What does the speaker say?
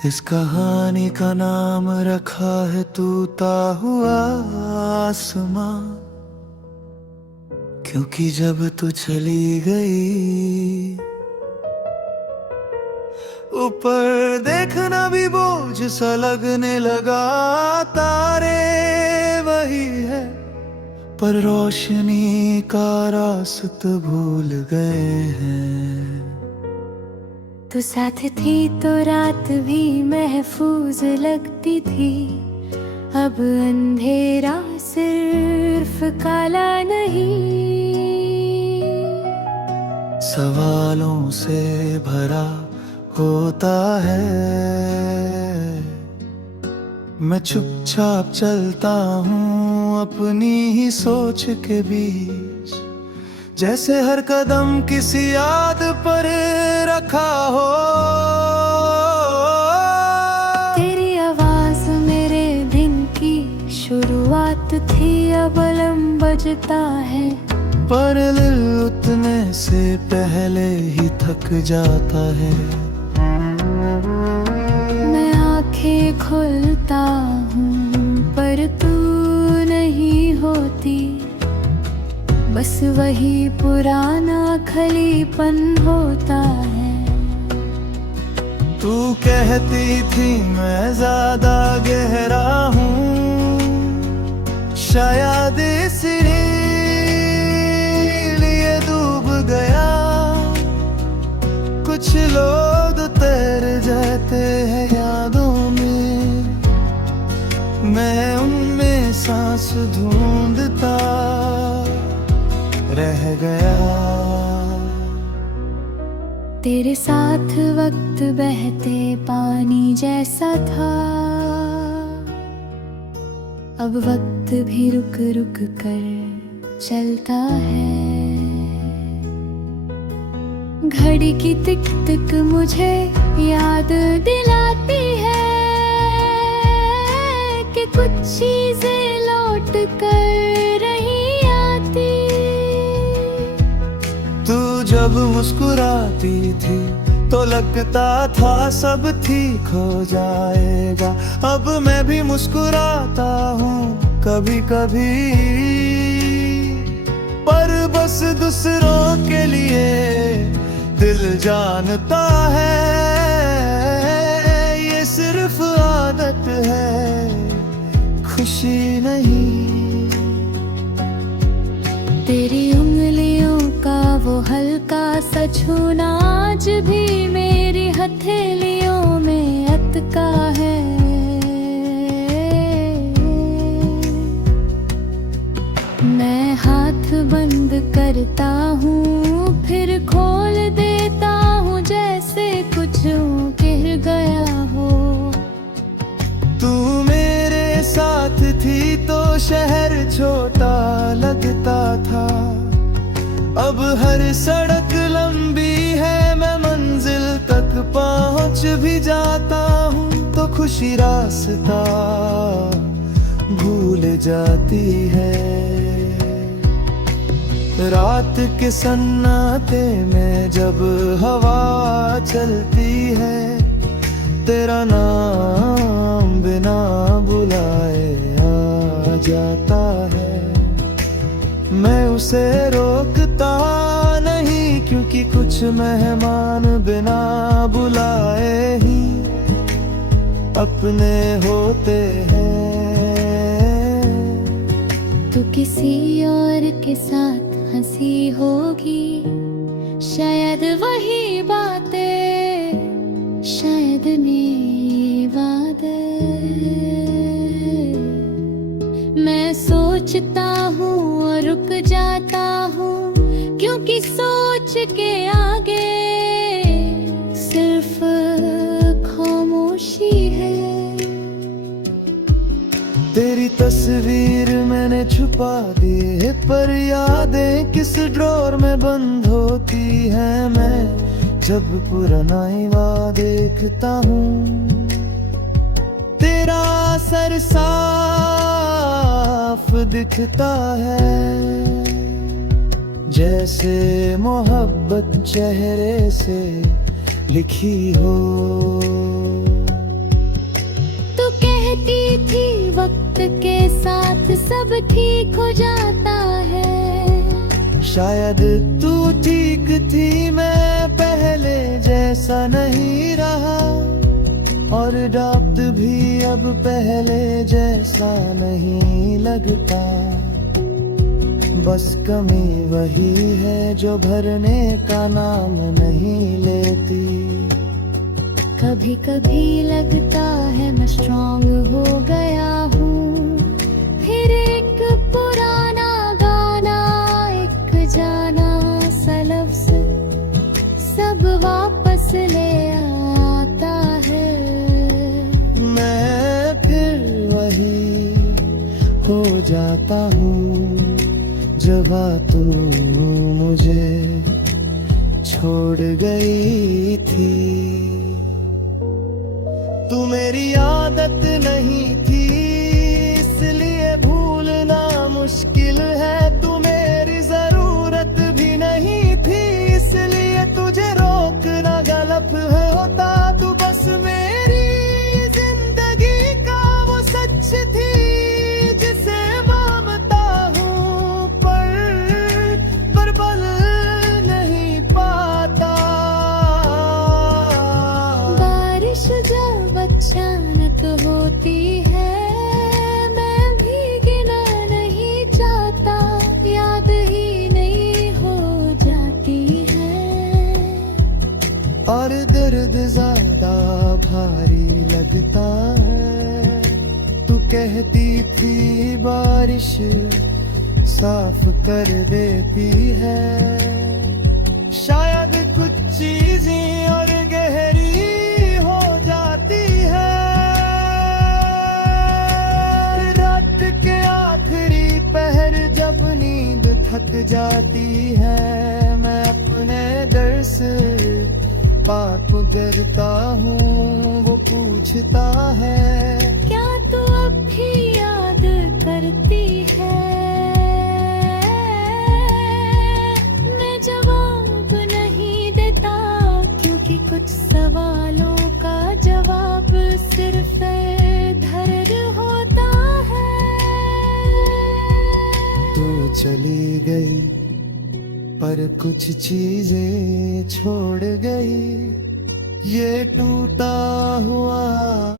इस कहानी का नाम रखा है टूटा हुआ आसमां, क्योंकि जब तू चली गई ऊपर देखना भी बोझ सा लगने लगा। तारे वही है पर रोशनी का रास्ता भूल गए हैं। तू साथ थी तो रात भी महफूज लगती थी। अब अंधेरा सिर्फ काला नहीं, सवालों से भरा होता है। मैं चुपचाप चलता हूँ अपनी ही सोच के बीच, जैसे हर कदम किसी याद पर रखा हो। तेरी आवाज मेरे दिन की शुरुआत थी, अब अलार्म बजता है। पर दिल उतने से पहले ही थक जाता है। मैं आंखें खोलता हूँ पर तू नहीं होती, बस वही पुराना खलीपन होता है। तू कहती थी मैं ज्यादा गहरा हूँ, शायद इसलिए डूब गया। कुछ लोग तैर जाते हैं यादों में, मैं उनमें सांस ढूंढता रह गया। तेरे साथ वक्त बहते पानी जैसा था, अब वक्त भी रुक रुक कर चलता है। घड़ी की टिक टिक मुझे याद दिलाती है कि कुछ चीजें लौट कर नहीं आती। तू जब मुस्कुराती थी तो लगता था सब ठीक हो जाएगा। अब मैं भी मुस्कुराता हूँ कभी कभी, पर बस दूसरों के लिए दिल जानता है ये सिर्फ आदत है, खुशी नहीं। तेरी उंगलियों का वो हल्का सा छूना आज भी मेरी हथेलियों में अटका है। मैं हाथ बंद करता हूँ फिर खोल देता हूँ, जैसे कुछ गिर गया हो। तू मेरे साथ थी तो शहर छोटा लगता था, अब हर सड़क लंबी है, मैं मंजिल तक पहुंच भी जाता हूँ तो खुशी रास्ता भूल जाती है। रात के सन्नाटे में जब हवा चलती है, तेरा नाम बिना बुलाए आ जाता है। मैं उसे रोकता नहीं, क्योंकि कुछ मेहमान बिना बुलाए ही अपने होते हैं। तू किसी और के साथ हंसी होगी, शायद वही बातें, शायद मेरे वादे। मैं सोचता हूँ और रुक जाता हूँ, क्योंकि सोच के आगे सिर्फ खामोशी है। तेरी तस्वीर मैंने छुपा दी है, पर यादें किस ड्रॉर में बंद होती हैं। मैं जब पुराना वा देखता हूँ, तेरा सर साफ दिखता है, जैसे मोहब्बत चेहरे से लिखी हो। ठीक हो जाता है। शायद तू ठीक थी, मैं पहले जैसा नहीं रहा, और डॉक्ट भी अब पहले जैसा नहीं लगता। बस कमी वही है जो भरने का नाम नहीं लेती। कभी कभी लगता है मैं स्ट्रॉन्ग हो गया हूँ, फिर एक पुराना गाना, एक जाना सा लफ्ज़ सब वापस ले आता है। मैं फिर वही हो जाता हूँ जब तू मुझे छोड़ गई थी। तू मेरी आदत नहीं थी, इसलिए भूलना मुश्किल है। तू मेरी जरूरत भी नहीं थी, इसलिए तुझे रोकना गलत होता। तू बस मेरी जिंदगी का वो सच थी जिसे मानता हूँ, पर बल नहीं पाता। बारिश जब अचानक होती है, मैं भीगना नहीं चाहता, याद ही नहीं हो जाती है। और दर्द ज्यादा भारी लगता है। तू कहती थी बारिश साफ कर देती है। शायद कुछ चीजें और गहरी हो जाती है। रात के आखिरी पहर जब नींद थक जाती है, मैं अपने डर से पाप करता हूँ। वो पूछता है, क्या तू अब भी याद करती है? मैं जवाब नहीं देता, क्योंकि कुछ सवालों का जवाब सिर्फ धैर्य होता है। तू चली गई पर कुछ चीजें छोड़ गई। ये टूटा हुआ